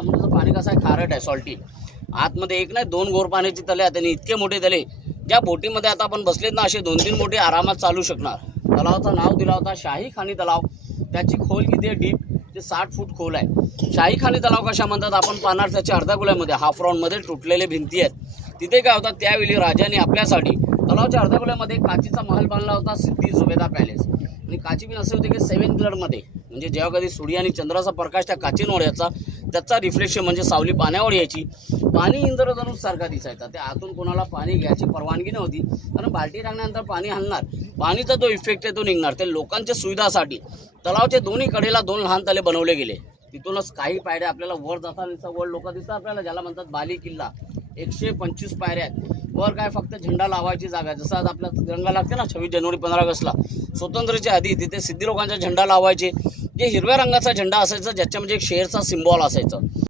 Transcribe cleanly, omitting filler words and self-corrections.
समुद्राचं पाणी कसं आहे, खारट आहे, सॉल्टी. आतमध्ये एक नाही 2 गोर पाण्याची तले आहेत आणि इतके मोठे तले, ज्या बोटीमध्ये आता आपण बसलेत ना, असे 2-3 बोटी आरामात चालू शकणार. तलावाचं नाव दिला होता शाही खानी तलाव. त्याची खोल किती आहे, डीप ते 60 फूट खोल आहे. शाही खानी तलाव कशा म्हणतात आपण पाहणार, त्याच्या अर्ध्या गोल्यामध्ये हाफ राऊंडमध्ये तुटलेले भिंती आहेत. तिथे काय होतं, त्यावेळी राजाने आपल्यासाठी तलावाच्या अर्ध्या गोल्यामध्ये काचीचा महल बांधला होता, सिद्धी जुबेदा पॅलेस. आणि काची पण असे होते की 7 कलरमध्ये, म्हणजे जेव्हा कधी सूर्य आणि चंद्राचा प्रकाश त्या काचींवर यायचा, त्याचा रिफ्लेक्शन म्हणजे सावली पाण्यावर यायची. पाणी इंद्रधनुष सारखा दिसायचा. त्या आतून कोणाला पाणी घ्यायची परवानगी नव्हती, कारण बाल्टी टाकल्यानंतर पाणी हलणार, पाणीचा जो इफेक्ट आहे तो निघणार. ते लोकांच्या सुविधासाठी तलावाच्या दोन्ही कडेला 2 लहान तले बनवले गेले. तिथूनच काही पायऱ्या आपल्याला वर जाताना वर लोक दिसतात आपल्याला, ज्याला म्हणतात बाली किल्ला. 125 पायऱ्या आहेत. वर काय फक्त झेंडा लावायची जागा, जसं आज आपला तिरंगा लागते ना 26 जानेवारी 15 ऑगस्टला, स्वातंत्र्याच्या आधी तिथे सिद्धी लोकांचा झेंडा लावायचे. जे हिरव्या रंगाचा झेंडा असायचा, ज्याच्यामध्ये एक शेरचा सिम्बॉल असायचं.